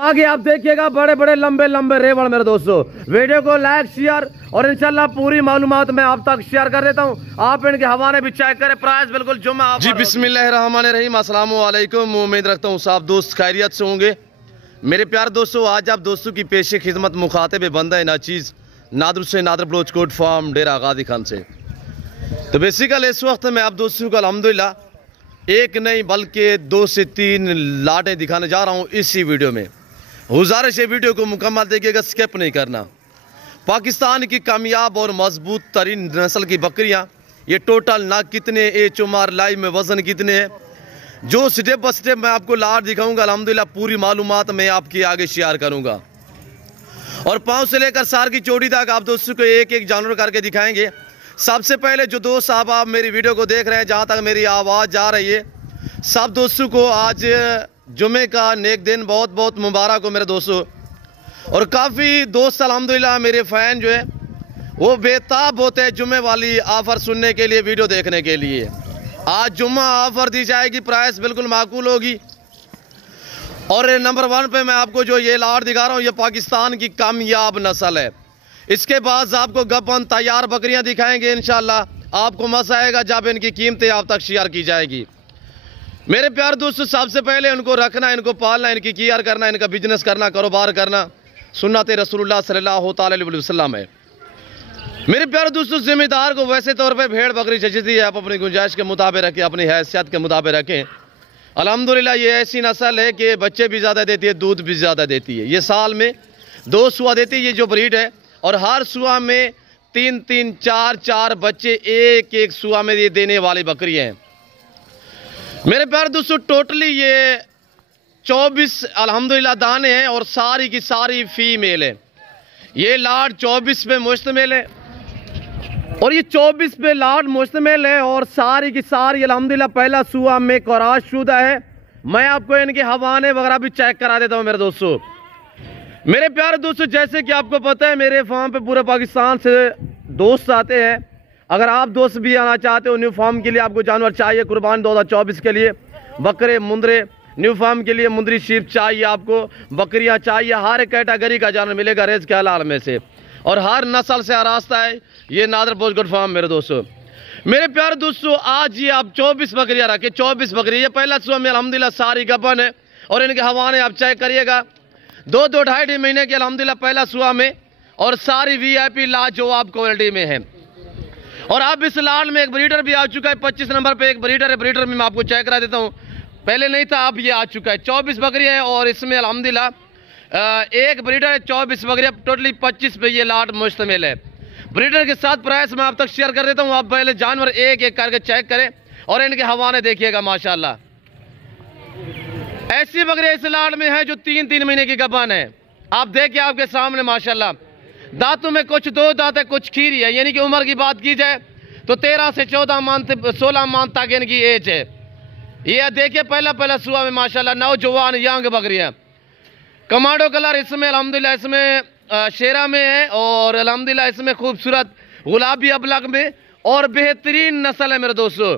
आगे आप देखिएगा बड़े बड़े लंबे लंबे रेवड़ मेरे दोस्तों। वीडियो को लाइक शेयर और इंशाल्लाह पूरी मालूमात मैं आप तक शेयर कर देता हूं। आप इनके हवाले भी चेक करें। प्राइस बिल्कुल जुम्मा जी। बिस्मिल्लाहिर्रहमानिर्रहीम। अस्सलाम वालेकुम। उम्मीद रखता हूँ सब दोस्त खैरियत से होंगे। मेरे प्यारे दोस्तों, आज आप दोस्तों की पेशे खिदमत मुखातिब बंदा नाचीज़ नादर से नादर बलोच कोट फार्म डेरा गादी खान से। तो बेसिकल इस वक्त मैं आप दोस्तों को अल्हम्दुलिल्लाह एक नहीं बल्कि 2 से 3 लाटें दिखाने जा रहा हूँ इसी वीडियो में। गुजारिश है वीडियो को मुकम्मल देखिएगा, स्किप नहीं करना। पाकिस्तान की कामयाब और मजबूत तरीन नस्ल की बकरियां, ये टोटल नाक कितने, एच उमर लाइव में वजन कितने हैं, जो स्टेप बाय स्टेप मैं आपको लाट दिखाऊंगा। अल्हम्दुलिल्लाह पूरी मालूमात मैं आपके आगे शेयर करूंगा और पाँव से लेकर सार की चोटी तक आप दोस्तों को एक एक जानवर करके दिखाएंगे। सबसे पहले जो दोस्त साहब आप मेरी वीडियो को देख रहे हैं, जहाँ तक मेरी आवाज़ जा रही है, सब दोस्तों को आज जुमे का नेक दिन बहुत बहुत मुबारक हो मेरे दोस्तों। और काफ़ी दोस्त अल्हम्दुलिल्लाह मेरे फ़ैन जो है वो बेताब होते हैं जुमे वाली ऑफ़र सुनने के लिए, वीडियो देखने के लिए। आज जुम्मा ऑफ़र दी जाएगी, प्राइस बिल्कुल माकूल होगी। और नंबर 1 पे मैं आपको जो ये लाट दिखा रहा हूँ, ये पाकिस्तान की कामयाब नस्ल है। इसके बाद आपको गब्बन तैयार बकरियाँ दिखाएंगे इंशाल्लाह। आपको मज़ा आएगा जब इनकी कीमतें आप तक शेयर की जाएगी। मेरे प्यारे दोस्तों, सबसे पहले इनको रखना, इनको पालना, इनकी केयर करना, इनका बिजनेस करना, कारोबार करना सुन्नत रसूलुल्लाह सल्लल्लाहु अलैहि वसल्लम है। मेरे प्यारे दोस्तों, जिम्मेदार को वैसे तौर पे भेड़ बकरी जचती है, आप अपनी गुंजाइश के मुताबिक रखें, अपनी हैसियत के मुताबिक रखें। अल्हम्दुलिल्लाह ये ऐसी नस्ल है कि बच्चे भी ज़्यादा देती है, दूध भी ज़्यादा देती है। ये साल में 2 सुआ देती है, ये जो ब्रीड है। और हर सुआ में 3-3, 4-4 बच्चे एक एक सुआ में ये देने वाली बकरियाँ हैं। मेरे प्यारे दोस्तों, टोटली ये 24 अल्हम्दुलिल्लाह दाने हैं और सारी की सारी फीमेल है। ये लाट 24 पे मुश्तमिल है और ये 24 पे लाट मुश्तमिल है और सारी की सारी अल्हम्दुलिल्लाह पहला सुआ में क्रॉस शुदा है। मैं आपको इनके हवाने वगैरह भी चेक करा देता हूँ मेरे दोस्तों। मेरे प्यारे दोस्तों, जैसे कि आपको पता है मेरे फार्म पे पूरे पाकिस्तान से दोस्त आते हैं। अगर आप दोस्त भी आना चाहते हो, न्यू फार्म के लिए आपको जानवर चाहिए कुर्बान 2024 के लिए, बकरे मुंदरे, न्यू फार्म के लिए मुंदरी शीप चाहिए, आपको बकरियां चाहिए, हर कैटेगरी का जानवर मिलेगा रेज के हलाल में से और हर नस्ल से रास्ता है। ये नादर बोझ गुड फार्म मेरे दोस्तों। मेरे प्यारे दोस्तों, आज ये आप 24 बकरियां रखे, 24 बकरियां। ये पहला सुबह में अल्हम्दुलिल्लाह सारी गबन है और इनके हवाने आप चेक करिएगा। 2-2, 2.5 महीने के अल्हम्दुलिल्लाह पहला सुबह में और सारी VIP लाजवाब क्वालिटी में है। और अब इस लाट में एक ब्रीडर भी आ चुका है, 25 नंबर पे एक ब्रीडर है। ब्रीडर में मैं आपको चेक करा देता हूँ, पहले नहीं था, अब ये आ चुका है। 24 बकरियाँ हैं और इसमें अल्हम्दुलिल्लाह एक ब्रीडर है। 24 बकरियाँ टोटली 25 पे ये लाट मुश्तमिल है। ब्रीडर के साथ प्राइस मैं आप तक शेयर कर देता हूँ। आप पहले जानवर एक एक करके चेक करें और इनके हवाने देखिएगा। माशाल्लाह ऐसी बकरियाँ इस लाट में है जो 3-3 महीने की गबन है। आप देखिए आपके सामने माशाल्लाह, दांतों में कुछ 2 दांत है, कुछ खीरी है। यानी कि उम्र की बात की जाए तो 13 से 14 मंथ 16 मंथ तक इनकी एज है। ये देखिए पहला सुबह में माशाल्लाह नौजवान यंग बकरियां। कमांडो कलर इसमें अल्हम्दुलिल्लाह इसमें शेरा में है और अल्हम्दुलिल्लाह इसमें खूबसूरत गुलाबी अबलग में और बेहतरीन नस्ल है मेरे दोस्तों।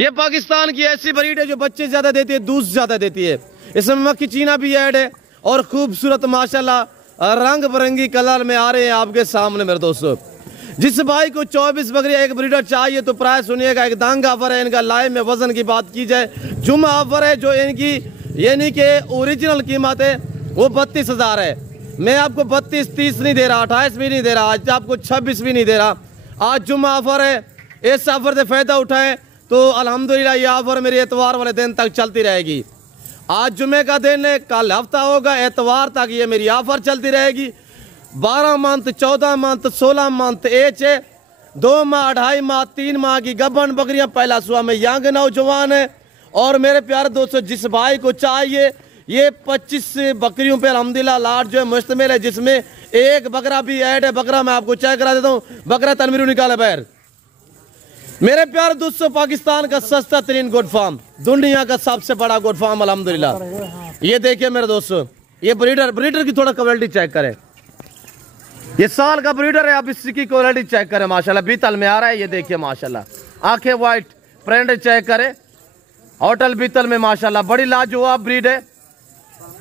ये पाकिस्तान की ऐसी ब्रीड है जो बच्चे ज़्यादा देती है, दूध ज़्यादा देती है। इसमें मक्खी चीना भी ऐड है और खूबसूरत माशाल्लाह रंग बिरंगी कलर में आ रहे हैं आपके सामने मेरे दोस्तों। जिस भाई को 24 बकरियां एक ब्रीडर चाहिए तो प्राइस सुनिएगा, एक दांग ऑफर है इनका। लाइव में वजन की बात की जाए, जुम्मा ऑफर है जो इनकी यानी कि ओरिजिनल कीमत है वो 32,000 है। मैं आपको 32-30 नहीं दे रहा, 28 भी नहीं दे रहा, आज आपको 26 भी नहीं दे रहा। आज जुम्मा ऑफर है, इस ऑफर से फ़ायदा उठाएं तो अल्हम्दुलिल्लाह ये ऑफर मेरे एतवार वाले दिन तक चलती रहेगी। आज जुमे का दिन है, कल हफ्ता होगा, एतवार तक ये मेरी ऑफर चलती रहेगी। 12 मंथ 14 मंथ 16 मंथ एज है, 2 माह 2.5 माह 3 माह की गबन बकरियां पहला सुबह में यंग नौजवान है। और मेरे प्यारे दोस्तों, जिस भाई को चाहिए ये 25 बकरियों पे अल्हम्दुलिल्लाह लाट जो है मुश्तमिल है, जिसमें एक बकरा भी ऐड है। बकरा मैं आपको चेक करा देता हूँ, बकरा तनवीर निकाले बैर। मेरे प्यारे दोस्तों, पाकिस्तान का सस्ता तरीन गोट फार्म, दुनिया का सबसे बड़ा गोट फार्म अल्हम्दुलिल्लाह। ये देखिए मेरे दोस्तों, ये ब्रीडर की थोड़ा क्वालिटी चेक करें। ये साल का ब्रीडर है, आप इसकी क्वालिटी चेक करें माशाल्लाह। बीतल में आ रहा है, ये देखिए माशाल्लाह, आंखें वाइट, प्रिंट चेक करें, होटल बीतल में माशाल्लाह, बड़ी लाजवाब ब्रीड है।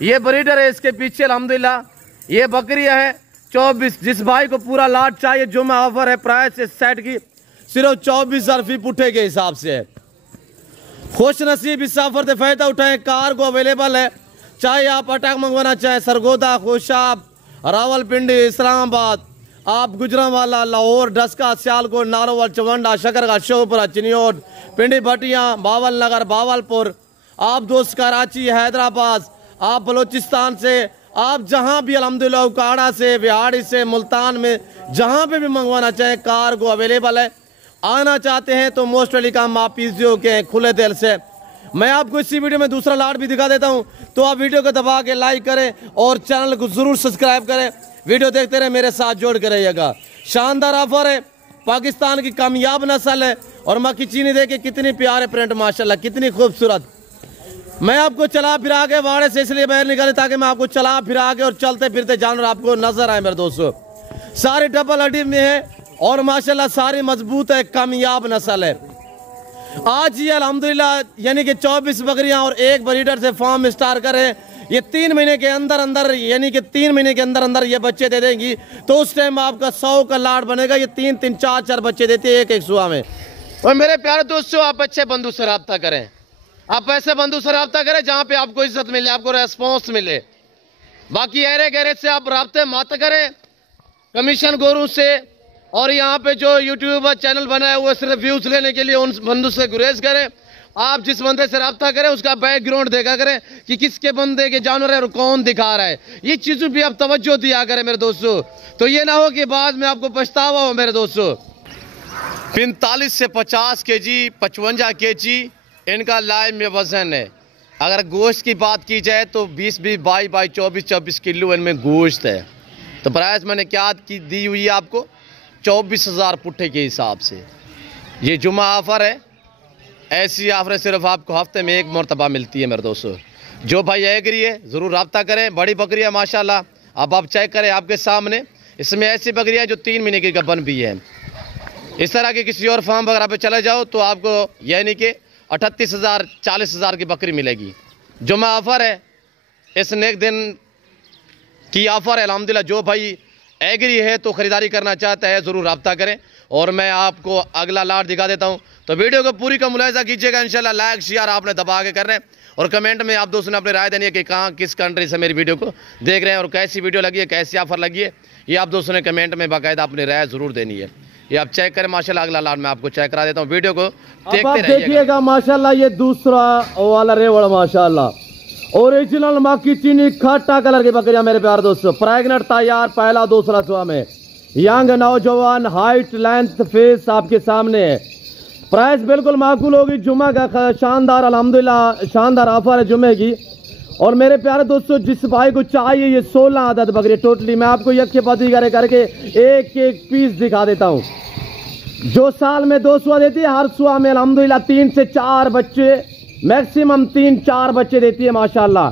ये ब्रीडर है, इसके पीछे अल्हम्दुलिल्लाह ये बकरियां है 24। जिस भाई को पूरा लाट चाहिए, जुम्मा ऑफर है, प्राइस इस सेट की सिर्फ 24,000 फी पुट्ठे के हिसाब से है। खुश नसीब इस ऑफर से फायदा उठाएं। कार को अवेलेबल है, चाहे आप अटैक मंगवाना चाहें, सरगोदा, खुशाब, रावलपिंडी, इस्लामाबाद, आप गुजरांवाला, लाहौर, डस्का, सियालकोट, नारोवाल, चवंडा, शकरगा, शोपुरा, चिन्योट, पिंडी, भटिया, बावल नगर, बावलपुर, आप दोस्त कराची, हैदराबाद, आप बलोचिस्तान से, आप जहां भी अल्हम्दुलिल्लाह उकाड़ा से, बिहाड़ी से, मुल्तान में जहां पे भी मंगवाना चाहें, कार को अवेलेबल है। आना चाहते हैं तो मोस्ट वेलकम, आप पीसी होके खुले दिल से। मैं आपको इसी वीडियो में दूसरा लाट भी दिखा देता हूं, तो आप वीडियो को दबा के लाइक करें और चैनल को जरूर सब्सक्राइब करें। वीडियो देखते रहे, मेरे साथ जोड़ कर रहिएगा। शानदार ऑफर है, पाकिस्तान की कामयाब नस्ल है और मक्की चीनी देखे कितनी प्यारे प्रिंट, माशाल्लाह कितनी खूबसूरत। मैं आपको चला फिरा के वाड़े से इसलिए बाहर निकाले ताकि मैं आपको चला फिरा के और चलते फिरते जानवर आपको नजर आए मेरे दोस्तों। सारे डबल हड्डी में है और माशाल्लाह सारी मजबूत है, कामयाब नस्ल है। आज ये अल्हम्दुलिल्लाह यानी कि 24 बकरियां और एक ब्रीडर से फार्म स्टार्ट करें। ये 3 महीने के अंदर अंदर यानी कि 3 महीने के अंदर अंदर ये बच्चे दे देंगी, तो उस टाइम आपका 100 का लाट बनेगा। ये 3-3, 4-4 बच्चे देते हैं एक सुबह में। और मेरे प्यारे दोस्तों, आप अच्छे बंधु से रब्ता करें, आप ऐसे बंधु से रब्ता करें जहाँ पे आपको इज्जत मिले, आपको रेस्पॉन्स मिले। बाकी अरे गहरे से आप रब्ते मत करें कमीशन गोरू से, और यहाँ पे जो यूट्यूब चैनल बनाए हुए सिर्फ व्यूज लेने के लिए, उन बंदू से गुरेज करें। आप जिस बंदे से रब्ता करें उसका बैकग्राउंड देखा करें कि किसके बंदे के जानवर है और कौन दिखा रहा है। ये चीजों पे आप तवज्जो दिया करें मेरे दोस्तों, तो ये ना हो कि बाद में आपको पछतावा हो मेरे दोस्तों। 45 से 50 kg, 55 kg इनका लाइव में वजन है। अगर गोश्त की बात की जाए तो 20-20, 22-22, 24-24 किलो इनमें गोश्त है। तो प्राइस मैंने क्या की दी हुई है आपको, 24,000 पुट्ठे के हिसाब से। ये जुमा ऑफर है, ऐसी ऑफर सिर्फ आपको हफ्ते में एक मरतबा मिलती है मेरे दोस्तों। जो भाई एग्री है ज़रूर रब्ता करें। बड़ी बकरी है माशाल्लाह, अब आप चेक करें आपके सामने। इसमें ऐसी बकरियाँ जो 3 महीने की गबन भी है। इस तरह के किसी और फार्म वगैरह पे चले जाओ तो आपको यानी कि 38,000, 40,000 की बकरी मिलेगी। जुमा ऑफर है, इस नेक दिन की ऑफर है अल्हम्दुलिल्लाह। जो भाई एग्री है तो ख़रीदारी करना चाहता है ज़रूर रब्ता करें। और मैं आपको अगला लाट दिखा देता हूं, तो वीडियो को पूरी का मुलाहिजा कीजिएगा इंशाल्लाह। लाइक शेयर आपने दबा के करना है और कमेंट में आप दोस्तों ने अपनी राय देनी है कि कहाँ किस कंट्री से मेरी वीडियो को देख रहे हैं और कैसी वीडियो लगी है, कैसी ऑफर लगी है, ये आप दोस्तों ने कमेंट में बाकायदा अपनी राय ज़रूर देनी है। ये आप चेक करें माशाल्लाह। अगला लाट मैं आपको चेक करा देता हूँ, वीडियो को देखते देखिएगा माशाल्लाह। ये दूसरा वाला रेवड़ माशाल्लाह ओरिजिनल मक्की चीनी खट्टा कलर की बकरियां मेरे प्यार दोस्तों। प्रेग्नेंट तैयार, पहला दूसरा सुबह में, यंग नौजवान, हाइट लेंथ फेस आपके सामने है। प्राइस बिल्कुल माकूल होगी। जुम्मा का शानदार अल्हम्दुलिल्लाह शानदार ऑफर है जुम्मे की। और मेरे प्यारे दोस्तों, जिस भाई को चाहिए ये 16 आदत बकरी टोटली, मैं आपको यक्के पति करे करके एक एक पीस दिखा देता हूँ। जो साल में 2 सुबह देती है, हर सुबह में अल्हम्दुलिल्लाह 3 से 4 बच्चे, मैक्सिमम 3-4 बच्चे देती है माशाल्लाह।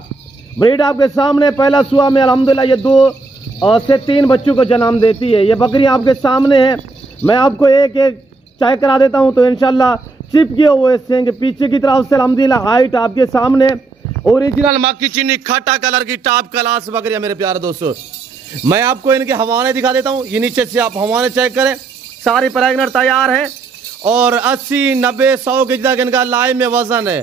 ब्रीड आपके सामने, पहला सुबह में अल्हम्दुलिल्लाह ये 2 से 3 बच्चों को जन्म देती है। ये बकरी आपके सामने है, मैं आपको एक एक चेक करा देता हूं। तो इंशाल्लाह चिपके हुए सिंग पीछे की तरफ से अल्हम्दुलिल्लाह हाइट आपके सामने। ओरिजिनल मक्की चीनी खट्टा कलर की टॉप क्लास बकरियां मेरे प्यारे दोस्तों। मैं आपको इनके हवाने दिखा देता हूं। ये नीचे से आप हवाने चेक करें, सारी प्रेग्नेंट तैयार है और 80, 90, 100 के तक इनका लाइव में वजन है।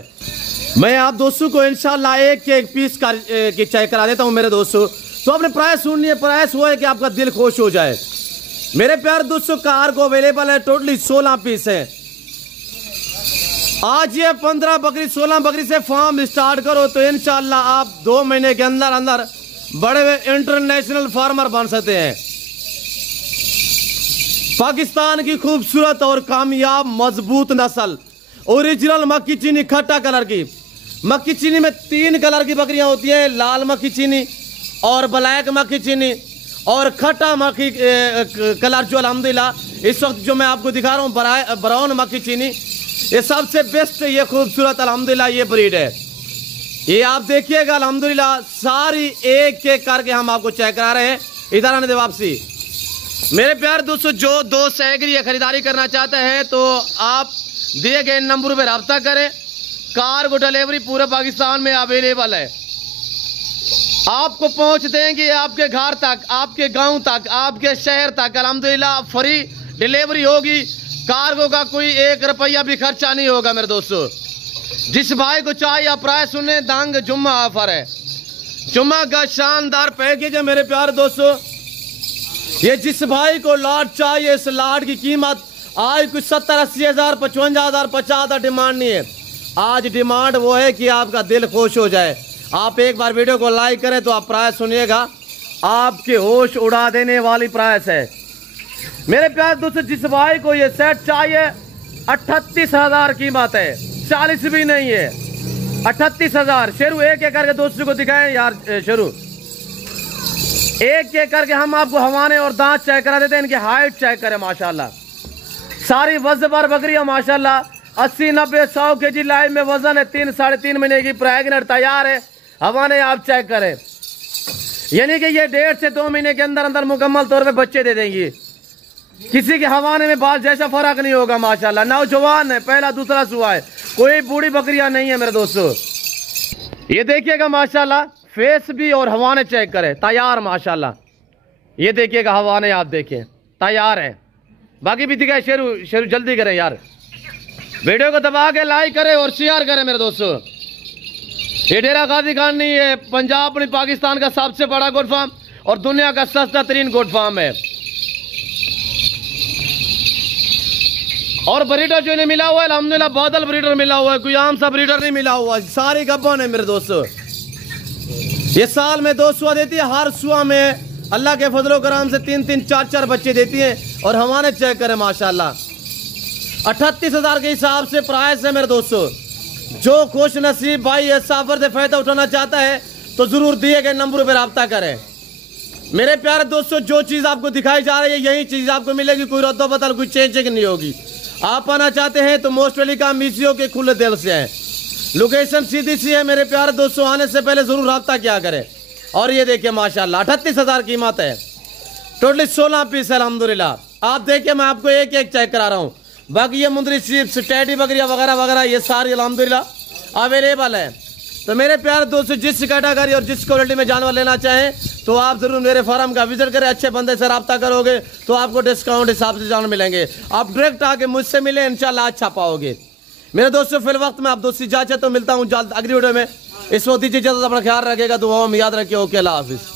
मैं आप दोस्तों को इंशाल्लाह एक एक पीस की चेक करा देता हूं मेरे दोस्तों। तो अपने प्राइस सुनिए, प्राइस वो है कि आपका दिल खुश हो जाए मेरे प्यारे दोस्तों। कार को अवेलेबल है, टोटली 16 पीस है। आज ये 15 बकरी 16 बकरी से फार्म स्टार्ट करो तो इंशाल्लाह आप 2 महीने के अंदर अंदर बड़े हुए इंटरनेशनल फार्मर बन सकते हैं। पाकिस्तान की खूबसूरत और कामयाब मजबूत नस्ल ओरिजिनल मक्की चीनी खट्टा कलर की। मक्की चीनी में 3 कलर की बकरियां होती हैं, लाल मक्की चीनी और ब्लैक मक्की चीनी और खट्टा मक्खी कलर जो अल्हम्दुलिल्लाह इस वक्त जो मैं आपको दिखा रहा हूँ ब्राउन मक्खी चीनी। ये सबसे बेस्ट ये खूबसूरत अल्हम्दुलिल्लाह ये ब्रीड है। ये आप देखिएगा अल्हम्दुलिल्लाह सारी एक एक करके हम आपको चेक करा रहे हैं। इधर आने दे वापसी। मेरे प्यारे दोस्तों, जो दोस्त एग्री खरीदारी करना चाहते हैं तो आप दिए गए नंबर पर रब्ता करें। कार को डिलीवरी पूरे पाकिस्तान में अवेलेबल है। आपको पहुंच देंगे आपके घर तक, आपके गांव तक, आपके शहर तक। अल्हम्दुलिल्लाह फ्री डिलीवरी होगी, कार्गो का कोई 1 रुपया भी खर्चा नहीं होगा मेरे दोस्तों। जिस भाई को चाहिए आप प्राइस सुने, दांग जुम्मा ऑफर है, जुम्मा का शानदार पैकेज है मेरे प्यारे दोस्तों। ये जिस भाई को लाट चाहिए, इस लाट की कीमत आज कुछ 70-80 हज़ार, 55 हज़ार, 50 हज़ार डिमांड नहीं है। आज डिमांड वो है कि आपका दिल खुश हो जाए। आप एक बार वीडियो को लाइक करें तो आप प्राइस सुनिएगा, आपके होश उड़ा देने वाली प्राइस है मेरे प्यारे दोस्तों। जिस भाई को ये सेट चाहिए 38 हज़ार कीमत है, 40 भी नहीं है, 38 हज़ार। शेरू एक एक करके दोस्तों को दिखाएं यार, शेरू एक एक करके हम आपको हवाने और दांत चेक करा देते हैं, इनकी हाइट चेक करें माशाल्लाह। सारी वजनदार बकरियां माशाल्लाह 80-90-100 केजी लाइव में वजन है, 3-3.5 महीने की प्रेग्नेंट तैयार है। हवाने आप चेक करें, यानी कि ये 1.5 से 2 महीने के अंदर अंदर मुकम्मल तौर पे बच्चे दे देंगी। किसी के हवाने में बाल जैसा फर्क नहीं होगा माशाल्लाह। नौजवान है, पहला दूसरा सुआ है, कोई बूढ़ी बकरियां नहीं है मेरे दोस्तों। ये देखिएगा माशाल्लाह, फेस भी और हवाने चेक करें, तैयार माशाल्लाह। ये देखिएगा हवाने, आप देखें तैयार है। बाकी भी दिखाए शेरू, शेरू जल्दी करें यार, वीडियो को दबा के लाइक करें और शेयर करें मेरे दोस्तों। ये डेरा गाजी खान नहीं है, पंजाब अपनी पाकिस्तान का सबसे बड़ा गोट फार्म और दुनिया का सस्ता तरीन गोट फार्म है। और ब्रीडर जो इन्हें मिला हुआ है अल्हम्दुलिल्लाह बादल ब्रीडर मिला हुआ है, कोई आम सा ब्रीडर नहीं मिला हुआ। सारी गब्बन है मेरे दोस्तों। ये साल में 2 सुआ देती है, हर सुआ में अल्लाह के फजलो कराम से 3-3, 4-4 बच्चे देती हैं। और हमारे चेक करें माशाल्लाह, 38 हज़ार के हिसाब से प्राइस है मेरे दोस्तों। जो खुश नसीब भाई इस ऑफर से फायदा उठाना चाहता है तो जरूर दिए गए नंबर पर रब्ता करें मेरे प्यारे दोस्तों। जो चीज़ आपको दिखाई जा रही है यही चीज़ आपको मिलेगी, कोई रद्दो बदल, कोई चेंजिंग नहीं होगी। आप आना चाहते हैं तो मोस्ट वेलकम, मीसियो के खुले दिल से है। लोकेशन सीधी सी है मेरे प्यारे दोस्तों, आने से पहले जरूर रब्ता किया करें। और ये देखिए माशाल्लाह 38 हज़ार कीमत है, टोटली 16 पीस है अल्हम्दुलिल्लाह। आप देखिए मैं आपको एक एक चेक करा रहा हूँ। बाकी ये मुंदरी चिप्स, टैडी बकरिया वगैरह वगैरह ये सारी अल्हम्दुलिल्लाह अवेलेबल है। तो मेरे प्यारे दोस्तों, जिस कैटेगरी और जिस क्वालिटी में जानवर लेना चाहें तो आप जरूर मेरे फार्म का विजिट करें। अच्छे बंदे से रब्ता करोगे तो आपको डिस्काउंट हिसाब से जानवर मिलेंगे। आप डायरेक्ट आके मुझसे मिले, इंशाल्लाह अच्छा पाओगे मेरे दोस्तों। फिर वक्त में आप दोस्ती इजाजत तो मिलता हूँ जल्द अगली वीडियो में। इस वक्त दीजिए इजाजत, अपना ख्याल रखेगा, दुआओं में याद रखिए। ओके, अल्लाह हाफिज़।